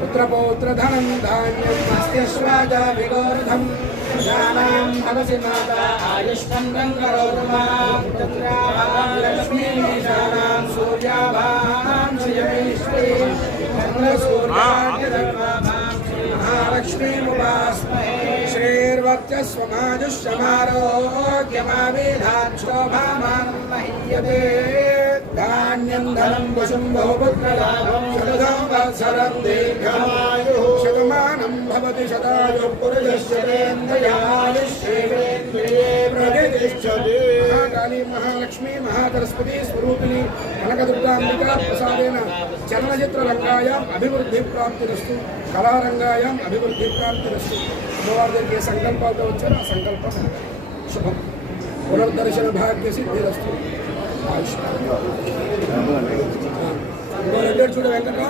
పుత్రపౌత్రధనం ధాన్యం జ్ఞానయం భవసి మాతా ఆయుష్మం గంగరోధమాం సూర్యాభాం శ్రియమేశ్వరీ మహాలక్ష్మీముపాస్మహే శ్రీర్వక్షస్వమాజుష్యమారోగ్యమావేధాన్ శోభామానం మహీయతే ధాన్యం ధనం వశం బహుపుత్రలాభం శతధం వత్సరం దీర్ఘమాయుః శతమానం భవతి శతాయుః పురుషస్యేంద్రియాయుష్యేంద్రియే ప్రతిష్ఠతే మహాకాళీ మహాలక్ష్మీ మహాసరస్వతి స్వరూపిణి కనకదుర్గాంబికా ప్రసాదేన చలనచిత్రరంగాయాం అభివృద్ధి ప్రాప్తిరస్తు కళారంగాయాం అభివృద్ధి ప్రాప్తిరస్తు అమ్మవారి దగ్గర సంకల్పాలతో వచ్చారు ఆ సంకల్పం శుభం పునర్దర్శన భాగ్య సిద్ధిరస్తు చూడ వెంకట